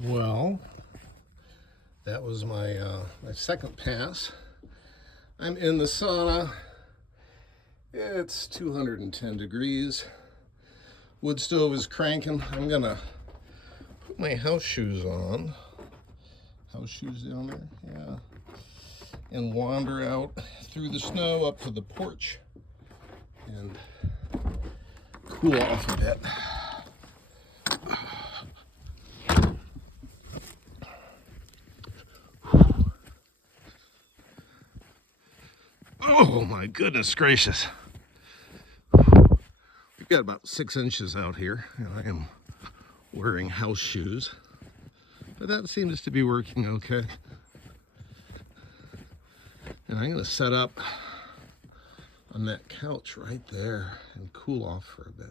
Well, that was my my second pass. I'm in the sauna. It's 210 degrees. Wood stove is cranking. I'm gonna put my house shoes on. House shoes down there, yeah. And wander out through the snow up to the porch and cool off a bit. Oh my goodness gracious. We've got about 6 inches out here, and I am wearing house shoes, but that seems to be working okay. And I'm gonna set up on that couch right there and cool off for a bit.